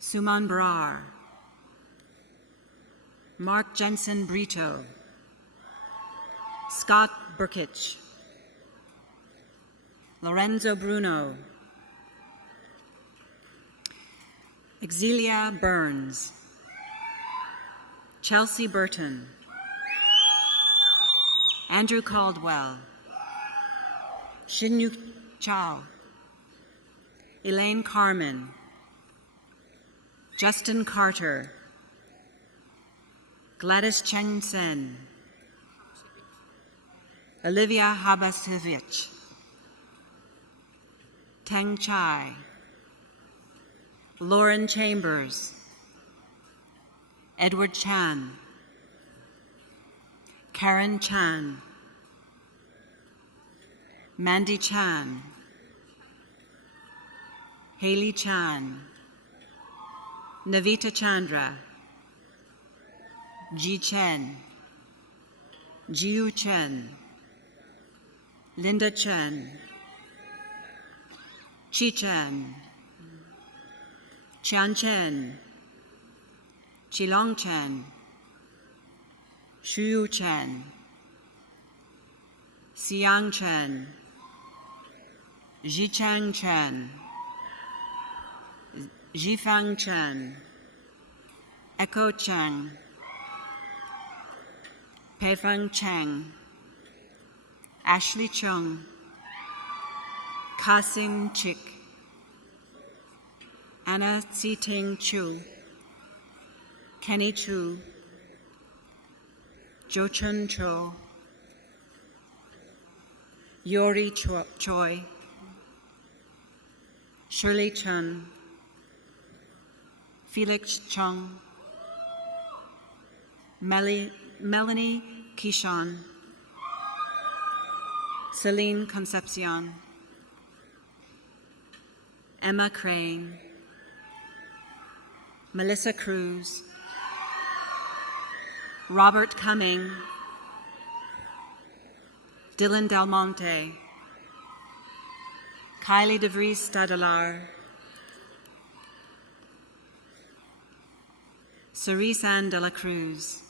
Suman Brar, Mark Jensen Brito, Scott Burkich, Lorenzo Bruno, Exilia Burns, Chelsea Burton, Andrew Caldwell, Shinyu Chow, Elaine Carmen, Justin Carter, Gladys Cheng Sen, Olivia Habasevich, Teng Chai, Lauren Chambers, Edward Chan, Karen Chan, Mandy Chan, Haley Chan, Navita Chandra, Ji Chen, Jiu Chen, Linda Chen, Chi Chen, Chian Chen, Chilong Chen, Shuyu Chen, Xiang Chen, Jichang Chen, Jifang Chen, Echo Chang, Peifeng Chang, Ashley Chung, Kasim Chik, Anna Tsiting Chu, Kenny Chu, Jo Chun Cho, Yori Choi, Shirley Chun, Felix Chung, Melanie Kishon, Celine Concepcion, Emma Crane, Melissa Cruz, Robert Cumming, Dylan Del Monte, Kylie DeVries Stadalar, Cerise Ann de la Cruz,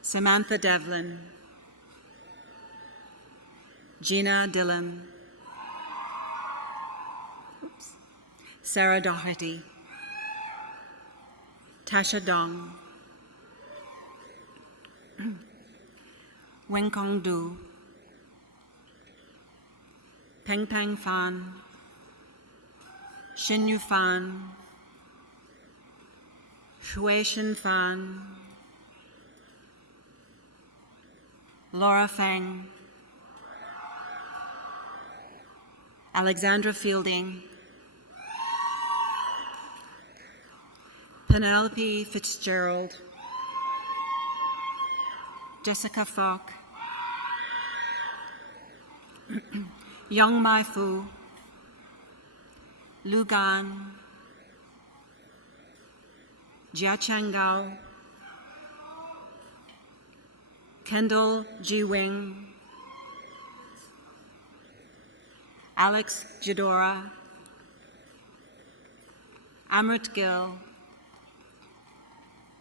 Samantha Devlin, Gina Dillon, Sarah Doherty, Tasha Dong, Wen Kong Du, Peng Peng Fan, Xin Yu Fan, Shui Shin Fan, Laura Feng, Alexandra Fielding, Penelope Fitzgerald, Jessica Falk, Young Mai Fu, Lu Gan, Jia Changao, Kendall Ji Wing, Alex Jadora, Amrit Gill,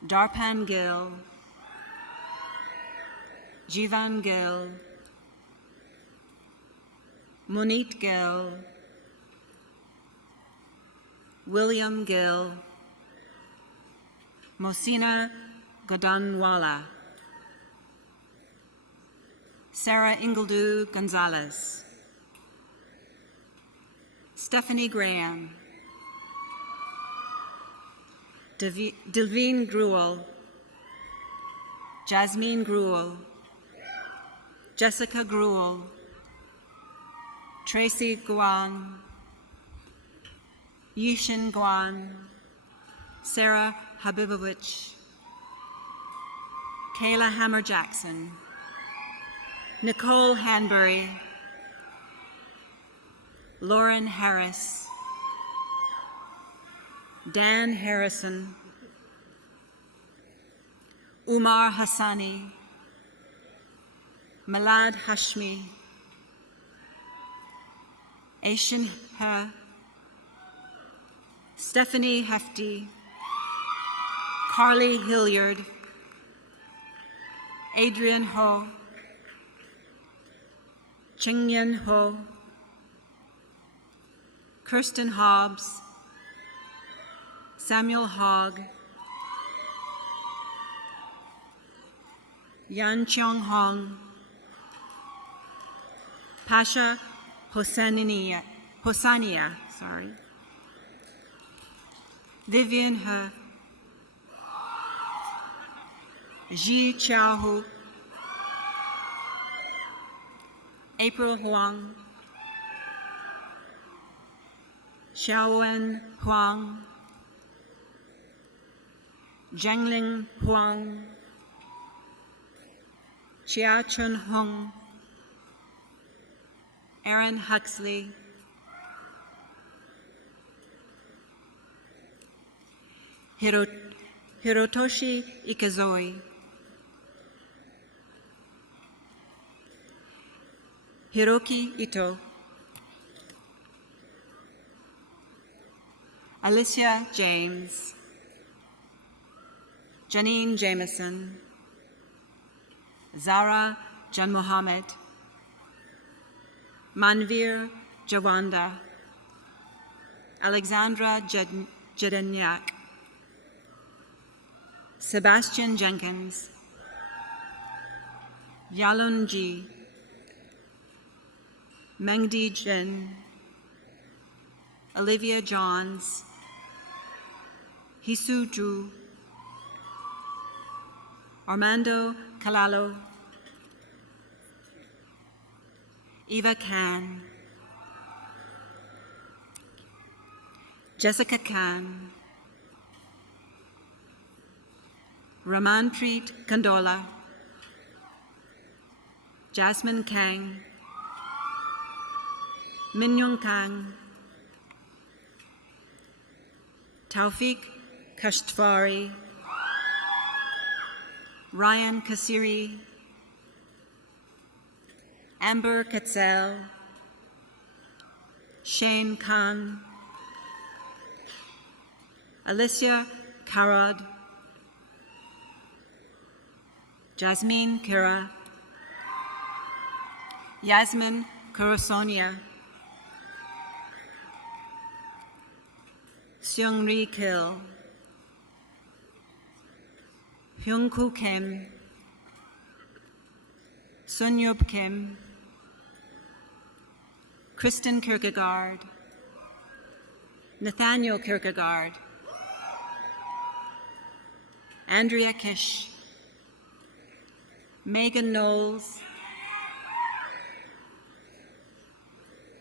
Darpan Gill, Jivan Gill, Monit Gill, William Gill, Mosina Godanwala, Sarah Ingledew Gonzalez, Stephanie Graham, Delvine Gruel, Jasmine Gruel, Jessica Gruel, Tracy Guan, Yishin Guan, Sarah Habibovich, Kayla Hammer-Jackson, Nicole Hanbury, Lauren Harris, Dan Harrison, Umar Hassani, Malad Hashmi, Aishin He, Stephanie Hefty, Carly Hilliard, Adrian Ho, Chingyan Ho, Kirsten Hobbs, Samuel Hogg, Yan Cheong Hong, Pasha Hosania, Vivian He, Ji Chao Hu, April Huang, Xiaowen Huang, Zhengling Huang, Chia Chun Hung, Aaron Huxley, Hirotoshi Ikazoi, Hiroki Ito, Alicia James, Janine Jameson, Zara Jan Mohammed, Manvir Jawanda, Alexandra Jedenyak, Sebastian Jenkins, Yalun Ji, Mengdi Jin, Olivia Johns, Hisu Zhu, Armando Kalalo, Eva Khan, Jessica Khan, Ramanpreet Kandola, Jasmine Kang, Minyung Kang, Taufik Kashtvari, Ryan Kasiri, Amber Ketzel, Shane Khan, Alicia Karad, Jasmine Kira, Yasmin Kurosonia, Seungri Kil, Hyungkoo Kim, Sunyup Kim, Kristen Kierkegaard, Nathaniel Kierkegaard, Andrea Kish, Megan Knowles,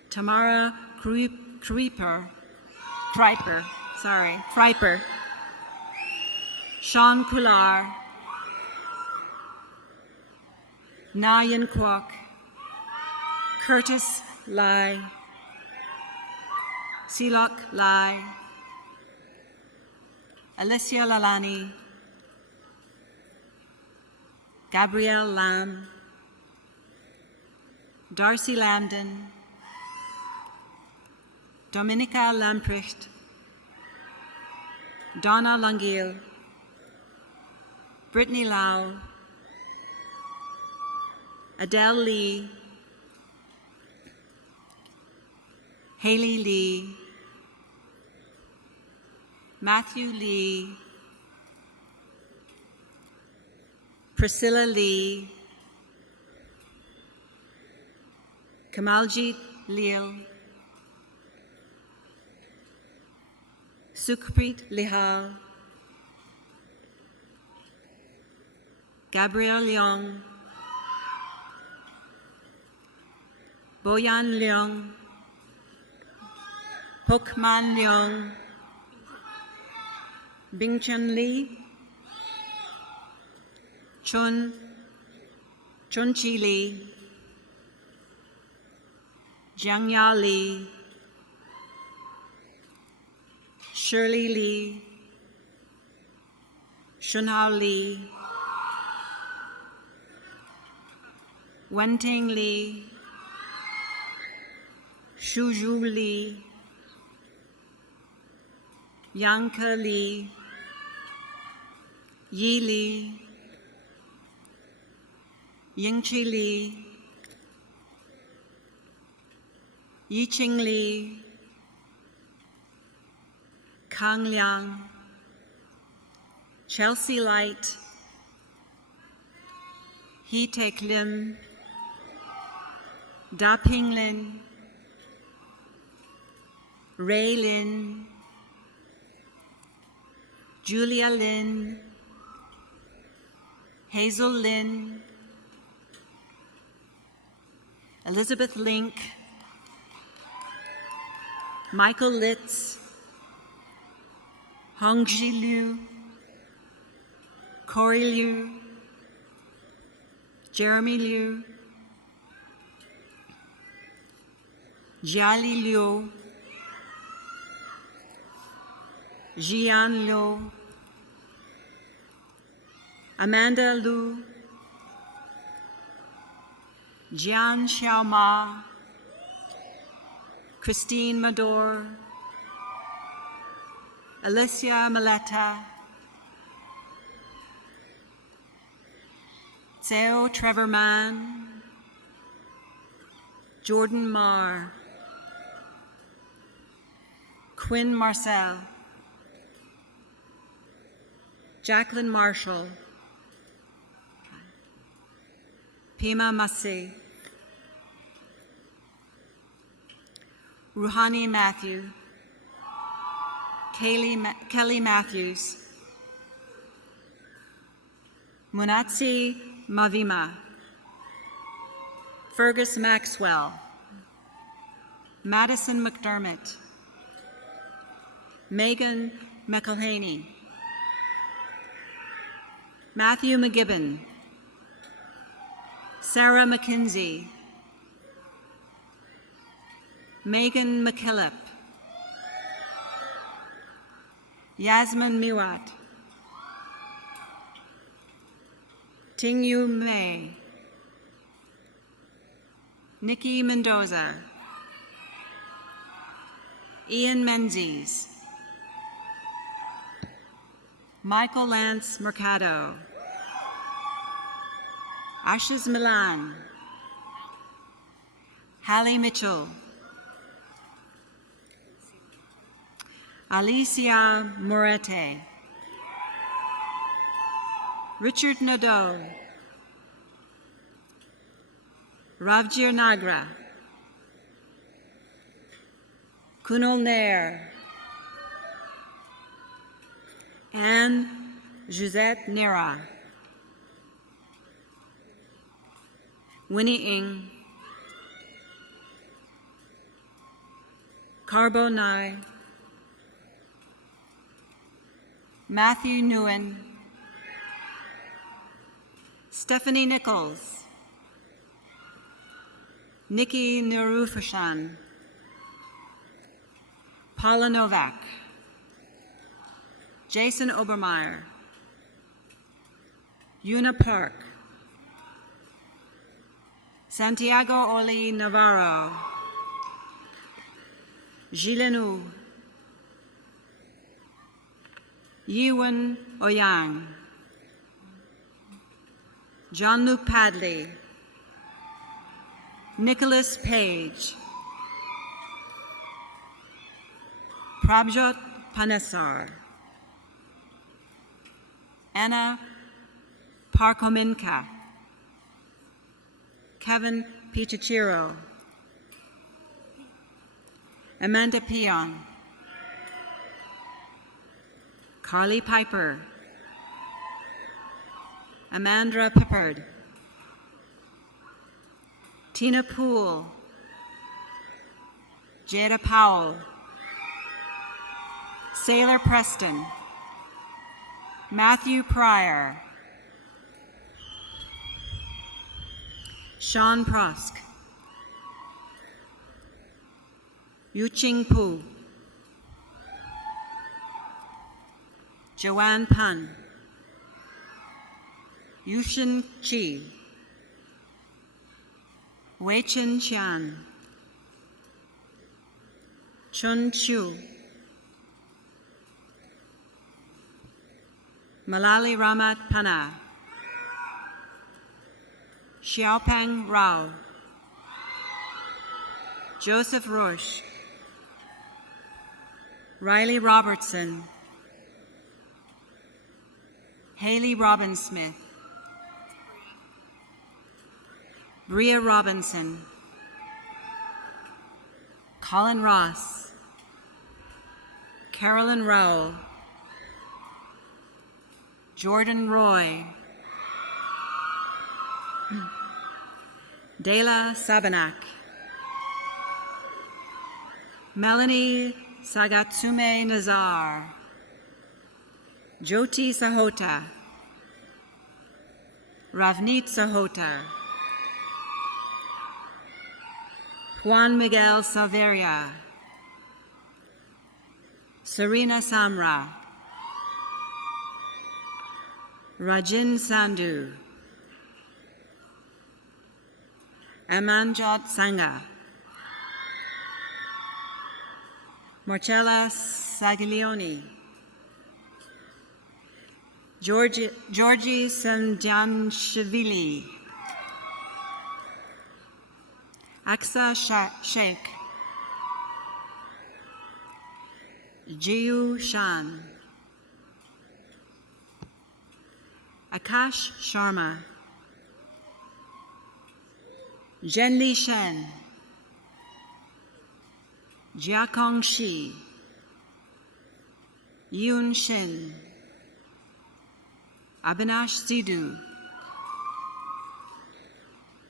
Tamara Kreiper, Sean Kular, Nayan Kwok, Curtis Lai, Silok Lai, Alicia Lalani, Gabrielle Lam, Darcy Lambden, Dominica Lamprecht, Donna Langil, Brittany Lau, Adele Lee, Haley Lee, Matthew Lee, Priscilla Lee, Kamaljit Leal, Sukhpreet Lihal, Gabrielle Leong, Boyan Leong, Pokman Leong, Bingchen Lee, Chunchi Lee, Jiangya Lee, Shirley Lee, Shunhao Lee, Wenting Lee, Shuju Li, Yanka Li, Yi Li, Yingqi Li, Yiqing Li, Kang Liang, Chelsea Light, Hee Taek Lim, Da Ping Lin, Ray Lin, Julia Lin, Hazel Lin, Elizabeth Link, Michael Litz, Hongji Liu, Corey Liu, Jeremy Liu, Jiali Liu, Jian Liu, Amanda Liu, Jian Xiaoma, Christine Mador, Alicia Maleta, Tseo Trevor Mann, Jordan Marr, Quinn Marcel, Jacqueline Marshall, Pima Masi, Ruhani Matthew, Kelly Matthews, Munatsi Mavima, Fergus Maxwell, Madison McDermott, Megan McElhaney, Matthew McGibbon, Sarah McKinsey, Megan McKillop, Yasmin Miwat, Tingyu Mei, Nikki Mendoza, Ian Menzies, Michael Lance Mercado, Ashes Milan, Hallie Mitchell, Alicia Morete, Richard Nadeau, Ravjir Nagra, Kunal Nair, Anne Josette Nera, Winnie Ing, Carbo Nai, Matthew Nguyen, Stephanie Nichols, Nikki Nerufashan, Paula Novak, Jason Obermeyer, Una Park, Santiago Oli Navarro, Gilenu, Yiwen Oyang, Jean-Luc Padley, Nicholas Page, Prabjot Panesar, Anna Parkominka, Kevin Pichichiro, Amanda Pion, Carly Piper, Amandra Pippard, Tina Poole, Jada Powell, Sailor Preston, Matthew Pryor, Sean Prosk, Yuching Pu, Joanne Pan, Yushin Chi, Wei Chen Qian, Chun Chu, Malali Ramat Pana, Xiaopeng Rao, Joseph Roche, Riley Robertson, Haley Robin Smith, Bria Robinson, Colin Ross, Carolyn Rowell, Jordan Roy, Dela Sabanak, Melanie Sagatsume Nazar, Jyoti Sahota, Ravneet Sahota, Juan Miguel Salveria, Serena Samra, Rajin Sandhu, Amanjot Sangha, Marcella Saglioni, Georgie Sanjanshvili, Aksa Sheikh, Jiu Shan, Akash Sharma, Zhenli Shen, Jiakong Shi, Yoon Shin, Abhinash Sidhu,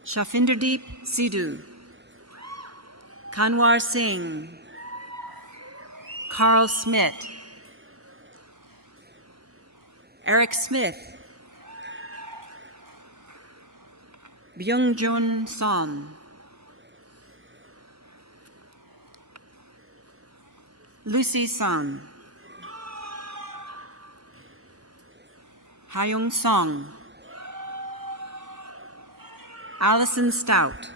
Shafinderdeep Sidhu, Kanwar Singh, Carl Smith, Eric Smith, Byung-Jun Son, Lucy Sun, Hyung Song, Allison Stout,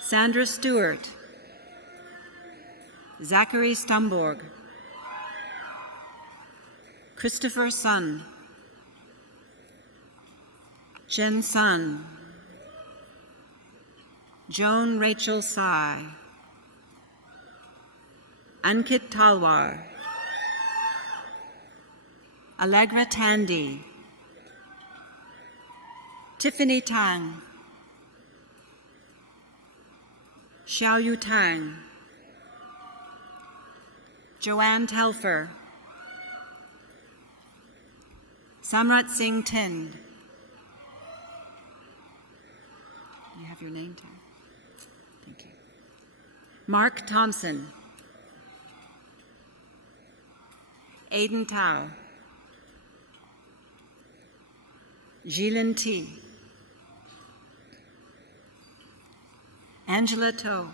Sandra Stewart, Zachary Stumborg, Christopher Sun, Jen Sun, Joan Rachel Sai, Ankit Talwar, Allegra Tandy, Tiffany Tang, Xiaoyu Tang, Joanne Telfer, Samrat Singh Tind. You have your name tag. Thank you. Mark Thompson, Aiden Tao, Jilin T, Angela To,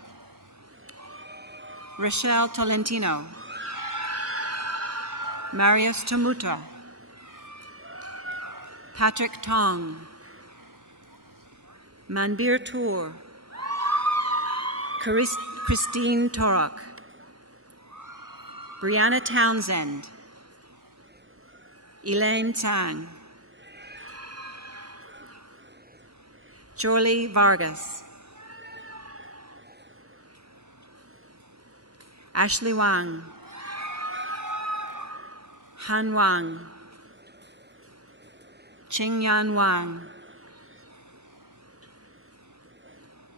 Rochelle Tolentino, Marius Tomuta, Patrick Tong, Manbir Tour, Christine Torok, Brianna Townsend, Elaine Tang, Jorly Vargas, Ashley Wang, Han Wang, Qingyan Wang,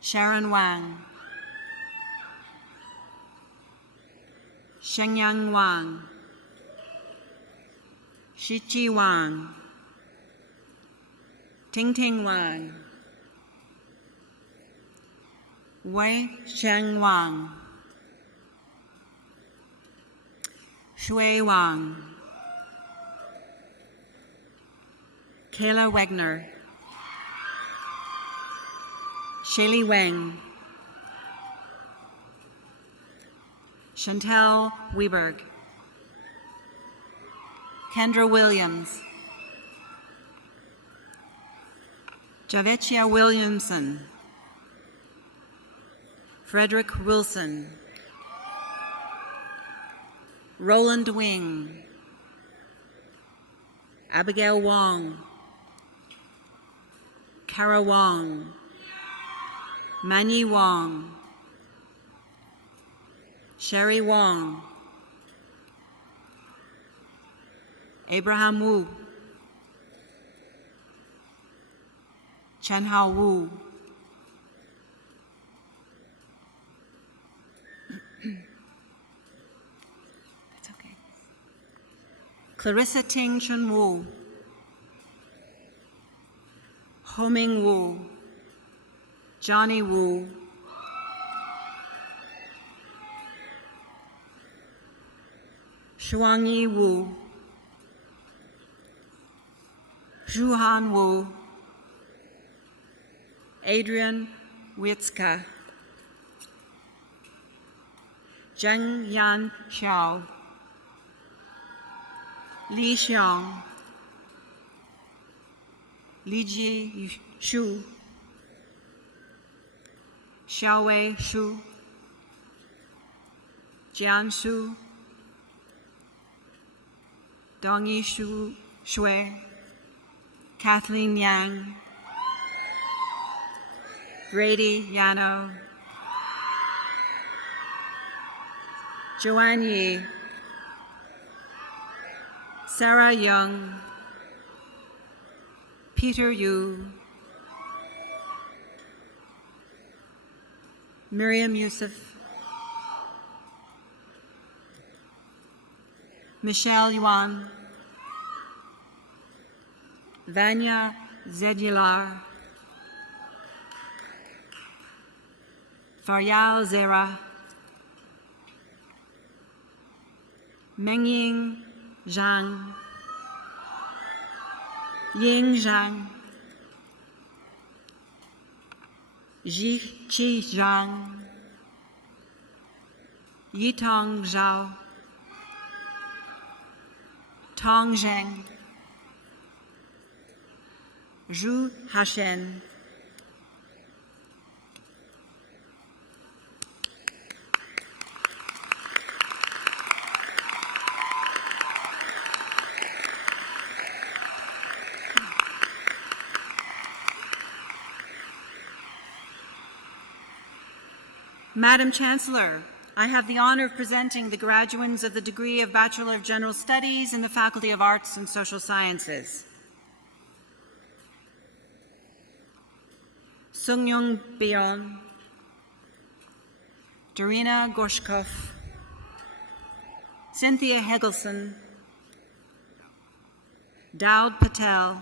Sharon Wang, Shenyang Wang, Shichi Wang, Ting Wang, Wei Sheng Wang, Shui Wang, Kayla Wegner, Shaylee Weng, Chantel Weberg, Kendra Williams, Javetia Williamson, Frederick Wilson, Roland Wing, Abigail Wong, Kara Wong, Manyi Wong, Sherry Wong, Abraham Wu, Chen Hao Wu, that's okay. Clarissa Ting Chun Wu, Ho Ming Wu, Johnny Wu, Shuangyi Wu, Zhuhan Wu, Adrian Witzka, Zheng Yan Xiao, Li Xiang, Li Ji Shu, Xiaowei Shu, Jian Shu, Dongyi Shu Shui, Kathleen Yang, Grady Yano, Joanne Yi, Sarah Young, Peter Yu, Miriam Youssef, Michelle Yuan, Vanya Zedilar, Faryal Zera, Mengying Zhang, Ying Zhang, Ji Zhang, Yitong Zhao, Tong Zheng, Zhu Hashen, Madam Chancellor, I have the honor of presenting the graduates of the degree of Bachelor of General Studies in the Faculty of Arts and Social Sciences. Sungyung Bion, Darina Gorshkov, Cynthia Hegelson, Daud Patel,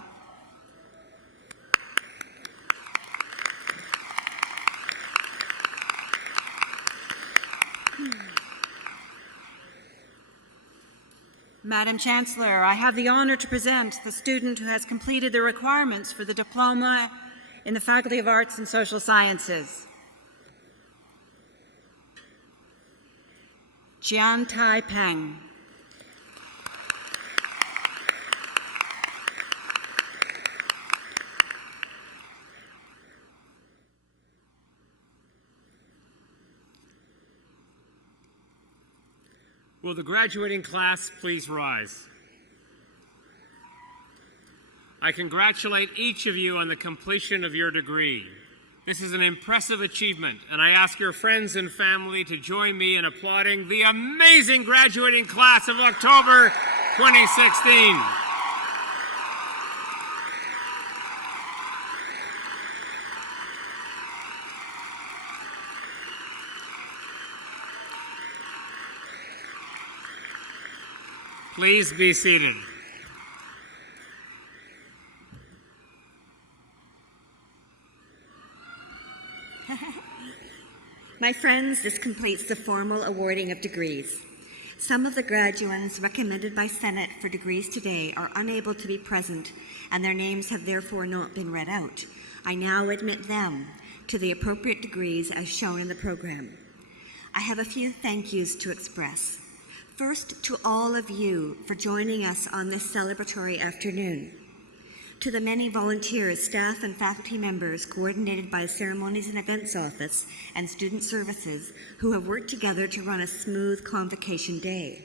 Madam Chancellor, I have the honor to present the student who has completed the requirements for the diploma in the Faculty of Arts and Social Sciences. Jian Tai Peng. Will the graduating class please rise? I congratulate each of you on the completion of your degree. This is an impressive achievement, and I ask your friends and family to join me in applauding the amazing graduating class of October 2016. Please be seated. My friends, this completes the formal awarding of degrees. Some of the graduates recommended by Senate for degrees today are unable to be present, and their names have therefore not been read out. I now admit them to the appropriate degrees as shown in the program. I have a few thank yous to express. First, to all of you for joining us on this celebratory afternoon. To the many volunteers, staff, and faculty members coordinated by Ceremonies and Events Office and Student Services who have worked together to run a smooth Convocation day.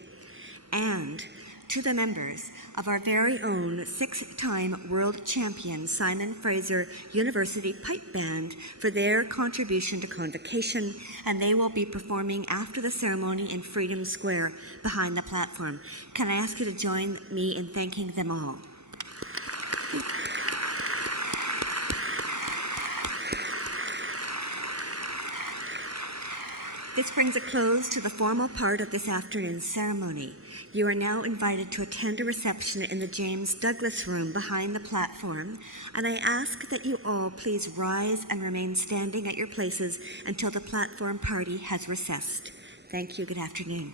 And to the members of our very own 6-time world champion Simon Fraser University Pipe Band for their contribution to Convocation, and they will be performing after the ceremony in Freedom Square behind the platform. Can I ask you to join me in thanking them all? This brings a close to the formal part of this afternoon's ceremony. You are now invited to attend a reception in the James Douglas Room behind the platform, and I ask that you all please rise and remain standing at your places until the platform party has recessed. Thank you. Good afternoon.